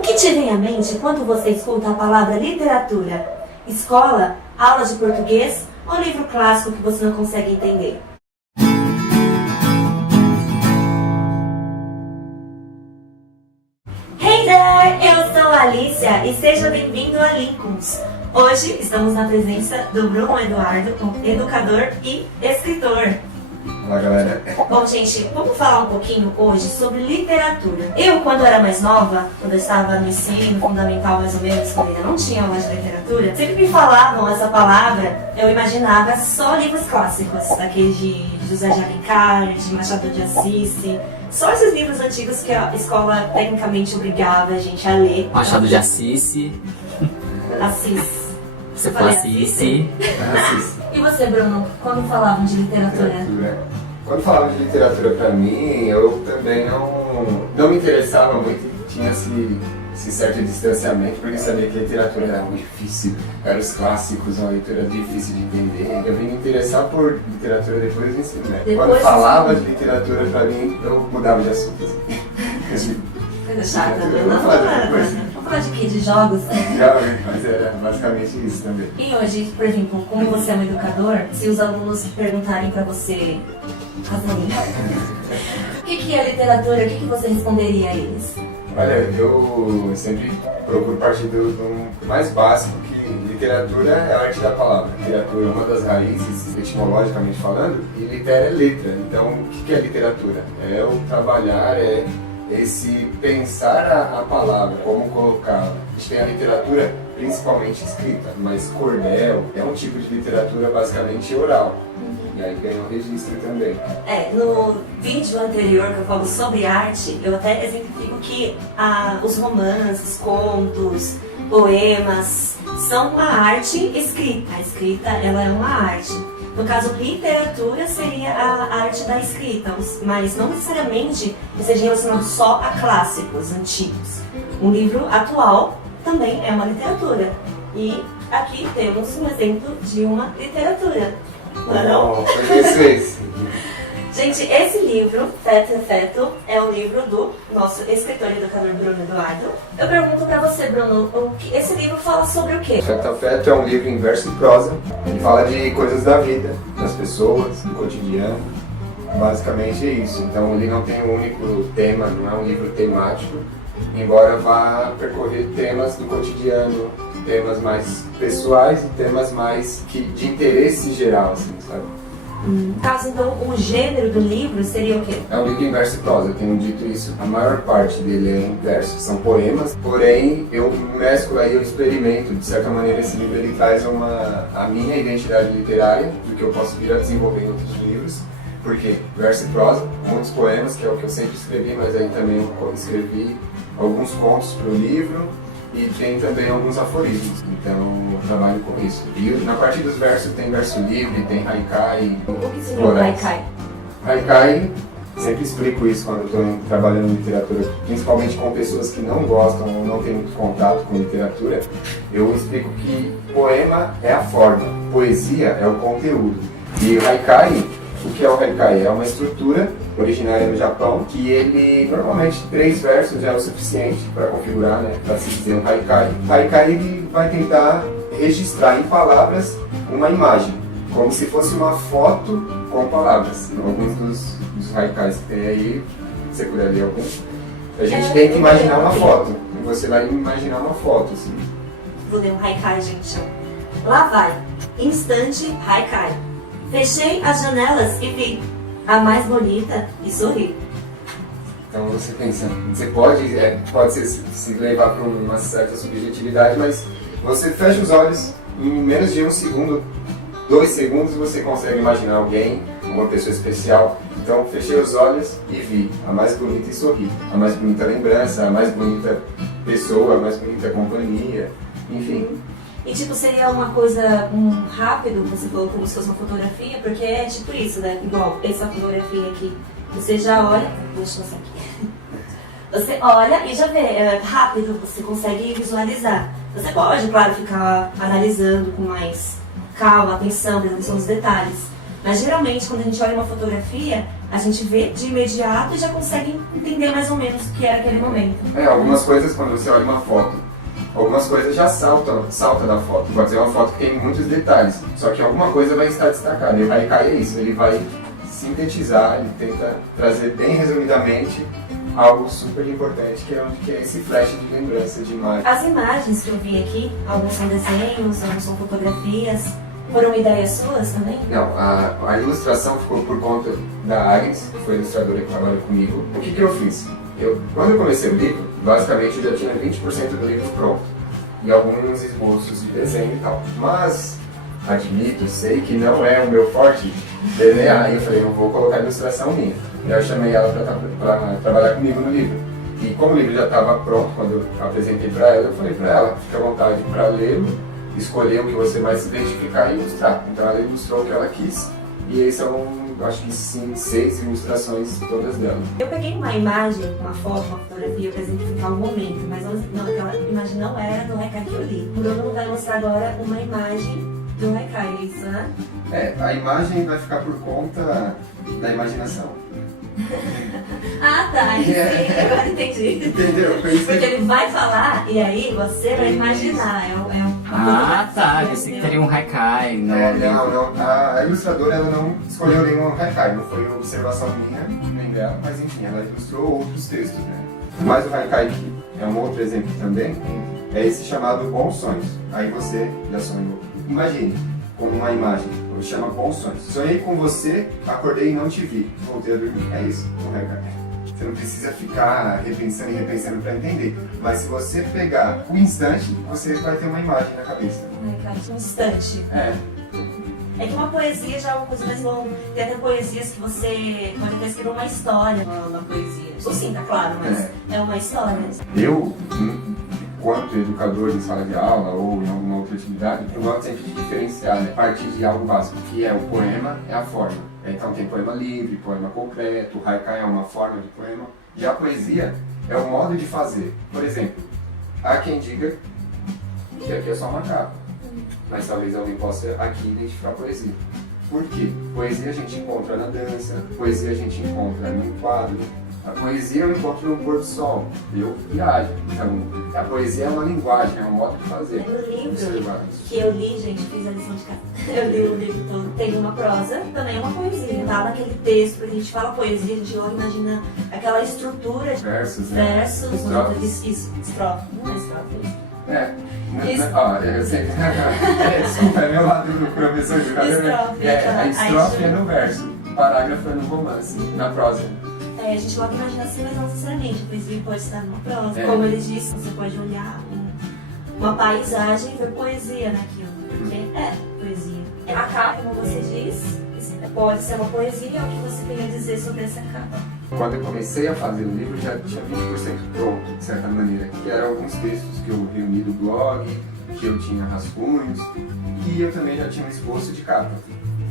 O que te vem à mente quando você escuta a palavra literatura? Escola, aula de português ou livro clássico que você não consegue entender? Hey there! Eu sou a Alicia e seja bem-vindo a Lincolns. Hoje estamos na presença do Bruno Eduardo, um educador e escritor. Olá, galera. Bom, gente, vamos falar um pouquinho hoje sobre literatura. Eu, quando era mais nova, quando eu estava no ensino fundamental mais ou menos, quando ainda não tinha aula de literatura, sempre me falavam essa palavra, eu imaginava só livros clássicos, daqueles de José de Alencar, de Machado de Assis, só esses livros antigos que a escola tecnicamente obrigava a gente a ler. Machado de Assis. Assis. Você fala Assis. E você, Bruno, quando falavam de literatura? Quando falavam de literatura pra mim, eu também não me interessava muito, tinha esse certo distanciamento, porque sabia que a literatura era muito difícil, eram os clássicos, uma leitura difícil de entender. Eu vim me interessar por literatura depois do ensino médio. Quando falava de literatura pra mim, eu mudava de assunto. Coisa chata, Vamos falar de quê? De jogos? Mas era basicamente isso também. E hoje, por exemplo, como você é um educador, se os alunos perguntarem pra você, o que é literatura, o que você responderia a eles? Olha, eu sempre procuro partir do mais básico, que literatura é a arte da palavra. Literatura é uma das raízes, etimologicamente falando, e litera é letra. Então, o que é literatura? É o trabalhar, é esse pensar a palavra, como colocá-la. A gente tem a literatura principalmente escrita, mas cordel é um tipo de literatura basicamente oral. E aí ganha um registro também. No vídeo anterior que eu falo sobre arte, eu até exemplifico que os romances, contos, poemas são uma arte escrita. A escrita, ela é uma arte. No caso, literatura seria a arte da escrita, mas não necessariamente que seja relacionado só a clássicos antigos. Um livro atual também é uma literatura. E aqui temos um exemplo de uma literatura. Não? Gente, esse livro, Feto e Feto, é um livro do nosso escritor e educador Bruno Eduardo. Eu pergunto pra você, Bruno, esse livro fala sobre o quê? Feto a Feto é um livro em verso e prosa. Ele fala de coisas da vida, das pessoas, do cotidiano. Basicamente é isso. Então ele não tem um único tema, não é um livro temático, embora vá percorrer temas do cotidiano, temas mais pessoais e temas mais de interesse geral, assim, sabe? No caso, então, o gênero do livro seria o quê? É um livro em verso e prosa, eu tenho dito isso. A maior parte dele é em verso, são poemas, porém eu mesclo aí, eu experimento. De certa maneira, esse livro ele traz a minha identidade literária, do que eu posso vir a desenvolver em outros livros. Porque verso e prosa, muitos poemas, que é o que eu sempre escrevi, mas aí também eu escrevi alguns contos para o livro. E tem também alguns aforismos, então eu trabalho com isso. E na parte dos versos tem verso livre, tem haikai. O que significa haikai? Haikai, sempre explico isso quando eu estou trabalhando em literatura, principalmente com pessoas que não gostam ou não têm muito contato com literatura. Eu explico que poema é a forma, poesia é o conteúdo. E o haikai, o que é o haikai? É uma estrutura originária no Japão, que ele, normalmente, 3 versos já é o suficiente para configurar, né, para se dizer um haikai. O haikai ele vai tentar registrar em palavras uma imagem, como se fosse uma foto com palavras. Alguns dos haikais que tem aí, se você puder ler algum, a gente tem que imaginar uma foto, e você vai imaginar uma foto, assim. Vou ler um haikai, gente. Lá vai, instante haikai. Fechei as janelas e vi a mais bonita e sorri. Então você pensa, você pode se levar para uma certa subjetividade, mas você fecha os olhos em menos de 1 segundo, 2 segundos, você consegue imaginar alguém, uma pessoa especial. Então fechei os olhos e vi a mais bonita e sorri. A mais bonita lembrança, a mais bonita pessoa, a mais bonita companhia, enfim. E tipo, seria uma coisa rápido, você falou como se fosse uma fotografia, porque é tipo isso, né? Igual essa fotografia aqui. Você já olha, deixa eu mostrar aqui. Você olha e já vê, é rápido, você consegue visualizar. Você pode, claro, ficar analisando com mais calma, atenção, prestando atenção nos detalhes. Mas geralmente quando a gente olha uma fotografia, A gente vê de imediato e já consegue entender mais ou menos o que era aquele momento. Algumas coisas, quando você olha uma foto, algumas coisas já salta da foto. Pode ser uma foto que tem muitos detalhes, só que alguma coisa vai estar destacada. E o Haikai é isso, ele vai sintetizar, ele tenta trazer bem resumidamente algo super importante, que é esse flash de lembrança de imagem. As imagens que eu vi aqui, alguns são desenhos, alguns são fotografias, foram ideias suas também? Não, a ilustração ficou por conta da Agnes, que foi a ilustradora que trabalha comigo. O que eu fiz? Quando eu comecei o livro, basicamente eu já tinha 20% do livro pronto. E alguns esboços de desenho e tal. Mas, admito, sei que não é o meu forte desenhar. Aí eu falei, eu vou colocar ilustração minha. E eu chamei ela para trabalhar comigo no livro. E como o livro já estava pronto, quando eu apresentei para ela, eu falei para ela, fique à vontade para lê-lo, escolher o que você mais se identificar e ilustrar. Então ela ilustrou o que ela quis. E aí são, acho que sim, 6 ilustrações todas dela. Eu peguei uma imagem, uma foto, uma fotografia para exemplificar um momento, mas aquela imagem não era do Haikai que eu li. O Bruno vai mostrar agora uma imagem do Haikai, é isso, né? A imagem vai ficar por conta da imaginação. Ah, tá, agora entendi. Entendeu? Porque ele vai falar e aí você vai imaginar. Tá. Eu sei que teria um Haikai. Não. A ilustradora ela não escolheu nenhum Haikai, não foi observação minha, nem dela, mas enfim, ela ilustrou outros textos, né? Mas o Haikai, que é um outro exemplo também, é esse chamado Bons Sonhos. Aí você já sonhou. Imagine, como uma imagem, chama Bons Sonhos. Sonhei com você, acordei e não te vi, voltei a dormir. É isso, um Haikai. Você não precisa ficar repensando e repensando para entender. Mas se você pegar o instante, você vai ter uma imagem na cabeça. Um instante. É que uma poesia já é uma coisa mais longa. Tem até poesias que você pode até escrever uma história na poesia. Sucinta, claro, mas é uma história. Eu, enquanto educador em sala de aula ou em alguma outra atividade, eu gosto sempre de diferenciar, né? A partir de algo básico, que é o poema, é a forma. Então tem poema livre, poema concreto, o Haikai é uma forma de poema. E a poesia é o modo de fazer. Por exemplo, há quem diga que aqui é só uma capa, mas talvez alguém possa aqui identificar poesia. Por quê? Poesia a gente encontra na dança, poesia a gente encontra no quadro. A poesia eu encontro no pôr do sol, eu viajo. Então, a poesia é uma linguagem, é um modo de fazer. No livro que eu li, gente, fiz a lição de casa. Eu li o livro todo. Tem uma prosa, também é uma poesia. Tá naquele texto, quando a gente fala poesia, a gente logo imagina aquela estrutura de versos, né? Versos, isso, estrofe. Não é estrofe. Eu sei. Desculpa, é meu lado do professor de estrofe, a estrofe é no verso, o parágrafo é no romance, na prosa. A gente logo imagina assim, mas não necessariamente. A poesia pode estar numa prosa. Como ele disse, você pode olhar uma paisagem e ver poesia naquilo. Porque é poesia. A capa, como você diz, pode ser uma poesia, é o que você tem a dizer sobre essa capa. Quando eu comecei a fazer o livro, já tinha 20% pronto, de certa maneira. Que eram alguns textos que eu reuni do blog, que eu tinha rascunhos, e eu também já tinha um esboço de capa.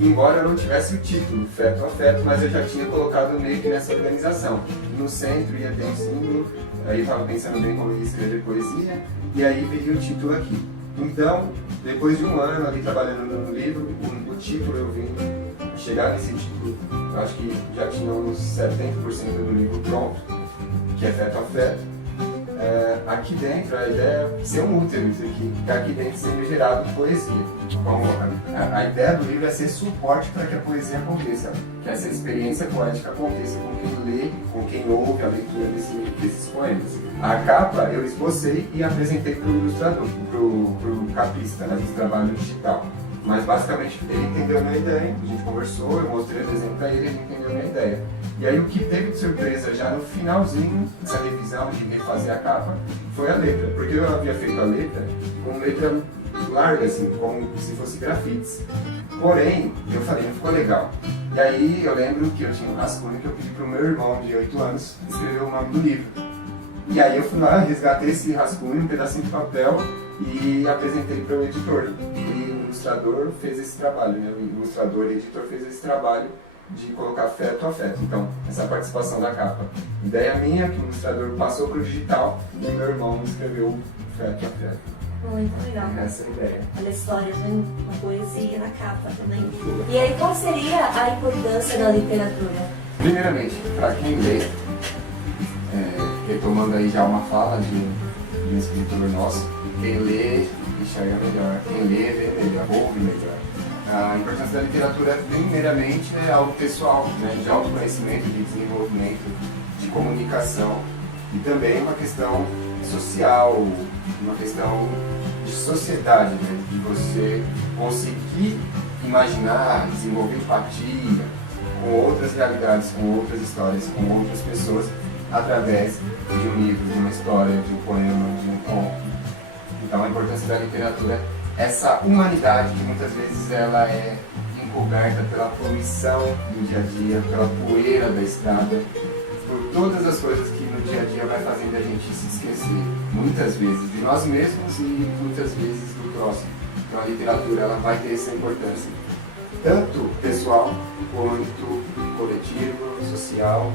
Embora eu não tivesse o título, Feto a Feto, mas eu já tinha colocado meio que nessa organização. No centro ia ter um símbolo, aí eu estava pensando bem como ia escrever poesia, e aí veio o título aqui. Então, depois de um ano ali trabalhando no livro, o título eu vim chegar nesse título, eu acho que já tinha uns 70% do livro pronto, que é Feto a Feto. Aqui dentro a ideia é ser um útero, isso aqui, que aqui dentro sendo gerado poesia. Bom, a ideia do livro é ser suporte para que a poesia aconteça, que essa experiência poética aconteça com quem lê, com quem ouve a leitura desses poemas. A capa eu esbocei e apresentei para o ilustrador, para o capista, né, do trabalho digital. Mas basicamente ele entendeu a minha ideia, a gente conversou, eu mostrei o desenho para ele, ele entendeu a minha ideia. E aí o que teve de surpresa já no finalzinho dessa revisão de refazer a capa foi a letra, porque eu havia feito a letra com letra larga, assim, como se fosse grafites. Porém, eu falei, não ficou legal. E aí eu lembro que eu tinha um rascunho que eu pedi para o meu irmão de 8 anos escrever o nome do livro. E aí eu fui lá, resgatei esse rascunho, um pedacinho de papel e apresentei para o editor. E o ilustrador fez esse trabalho, né? O ilustrador e o editor fez esse trabalho de colocar Feto a Feto. Então, essa participação da capa. Ideia minha, que o ilustrador passou para o digital e o meu irmão escreveu Feto a Feto. Muito legal. Essa é a ideia. Olha a história, né? Uma poesia na capa também. E aí, qual seria a importância da literatura? Primeiramente, para quem lê, retomando aí já uma fala de um escritor nosso, quem lê enxerga melhor, quem lê vê melhor, ouve melhor. A importância da literatura, primeiramente, é algo pessoal, né, de autoconhecimento, de desenvolvimento, de comunicação e também uma questão social, uma questão de sociedade, né, de você conseguir imaginar, desenvolver empatia com outras realidades, com outras histórias, com outras pessoas, através de um livro, de uma história, de um poema, de um conto. Então a importância da literatura, essa humanidade que muitas vezes ela é encoberta pela poluição do dia a dia, pela poeira da estrada, por todas as coisas que no dia a dia vai fazendo a gente se esquecer, muitas vezes de nós mesmos e muitas vezes do próximo. Então a literatura ela vai ter essa importância, tanto pessoal quanto coletivo, social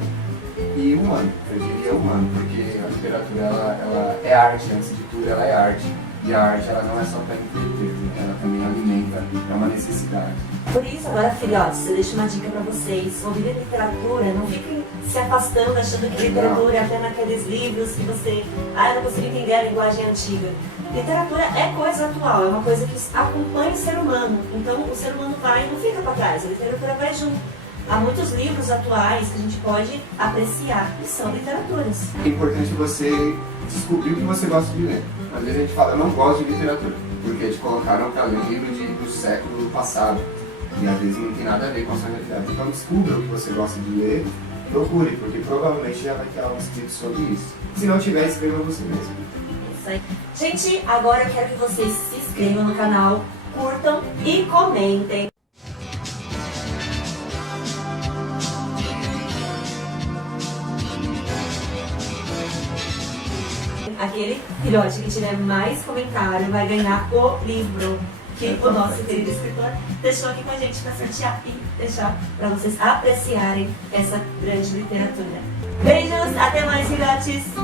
e humano. Eu diria humano, porque a literatura ela é arte, antes de tudo ela é arte. E a arte ela não é só para entreter, ela também alimenta, é uma necessidade. Por isso, agora, filhotes, eu deixo uma dica para vocês. Ouvir literatura, não fiquem se afastando, achando que literatura é apenas aqueles livros que você... eu não consigo entender a linguagem antiga. Literatura é coisa atual, é uma coisa que acompanha o ser humano. Então, o ser humano vai e não fica para trás, a literatura vai junto. Há muitos livros atuais que a gente pode apreciar, que são literaturas. É importante você descobrir o que você gosta de ler. Às vezes a gente fala, eu não gosto de literatura, porque te colocaram para ler um livro do século passado. E às vezes não tem nada a ver com a sua realidade. Então descubra o que você gosta de ler, procure, porque provavelmente já vai ter algo escrito sobre isso. Se não tiver, escreva você mesmo. Isso aí. Gente, agora eu quero que vocês se inscrevam no canal, curtam e comentem. Aquele filhote que tiver mais comentário vai ganhar o livro que o nosso querido escritor deixou aqui com a gente para sortear e deixar para vocês apreciarem essa grande literatura. Beijos, até mais, filhotes!